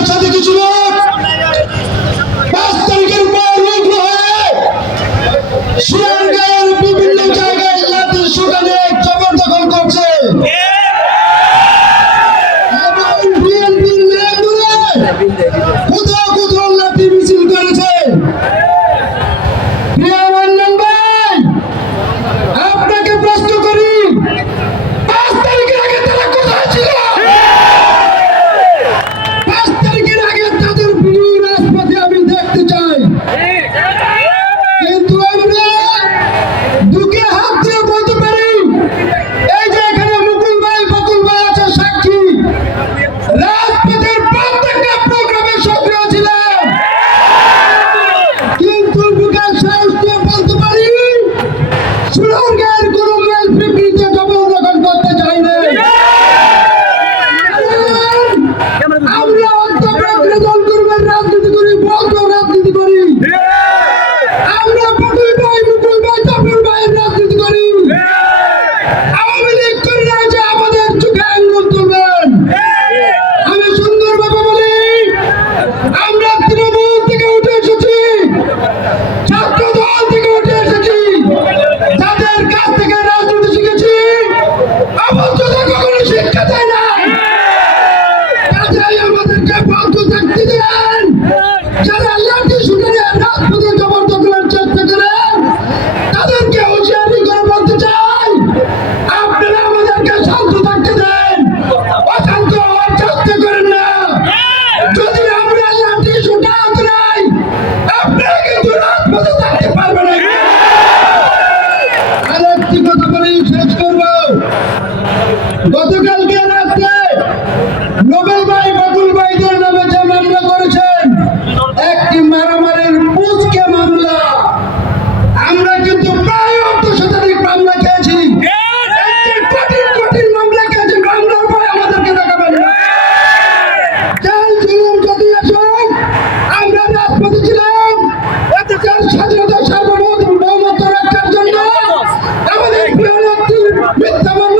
আমার সাথে কিছু লোক 5 তারিখের পর রুগ্ন হয়ে শিয়ালগাঁয়ের বিভিন্ন জায়গায় লাঠি সোটা নিয়ে জবরদখল করছে এবং বিএনপির নেতারা কোথাও কোথাও লাঠি মিছিল করেছে। প্রিয় বন্ধু ভাই, আপনাকে প্রশ্ন করি, 5 তারিখের আগে তারা কোথায় ছিল? 5 তারিখের আগে তাদের ভিডিও রাজপথে আমি দেখতে চাই। কিন্তু আমরা বুকে হাত দিয়ে বলতে পারি, এই যে এখানে মুকুল ভাই বকুল ভাই আছে সাক্ষী, রাজপথের প্রত্যেকটা প্রোগ্রামে সক্রিয় ছিলাম। কিন্তু বুকের সাহস দিয়ে বলতে পারি, সুরঙ্গের কোনো মেল বিবৃতিতে জবরদখল করতে চাই না। আমরা অন্তপ্রাণে দল করবেন রাজনীতি করি, বলতো রাজনীতি করি। আমরা বকুল ভাই মুকুল ভাই জাফর ভাইয়ের রাজনীতি করি। আওয়ামী লীগ করি না যে আমাদের চোখে আঙ্গুল তুলবেন। আমি সুন্দরভাবে বলি, আমরা তৃণমূল থেকে উঠে এসেছি, ছাত্র দল থেকে উঠে এসেছি, যাদের কাছ থেকে রাজনীতি শিখেছি, অবশ্যই কখনো শিক্ষা দেয় না। কাজেই আমাদেরকে বন্ধ থাকতে দেন। যারা লাঠি শুনে রাজপথে জবরদখলের চেষ্টা করেন, তাদেরকে হুঁশিয়ারি করে বলতে চাই, আপনারা আমাদেরকে শান্ত থাকতে দেন, অশান্ত হওয়ার চেষ্টা করেন না। যদি আমরা লাঠি শুনে নাই, আপনারা কিন্তু রাজপথে থাকতে পারবেন না। আরেকটি কথা বলি, শেষ করব। গতকালকে রাত্রে নোবেল ভাই বকুল ভাইদের নামে যে মামলা করেছেন, একটি মারামারির পুচকে মামলা। আমরা কিন্তু প্রায় অর্ধশতাধিক মামলা খেয়েছি, একটি কঠিন কঠিন মামলা খেয়েছি। মামলার পরে আমাদেরকে দেখাবেন না। জেল জুলুম যদি আসুক, আমরা রাজপথে ছিলাম এদেশের স্বাধীনতা সার্বভৌমত্ব রক্ষার জন্য। আমাদের প্রিয় নেত্রী মিথ্যা মামলা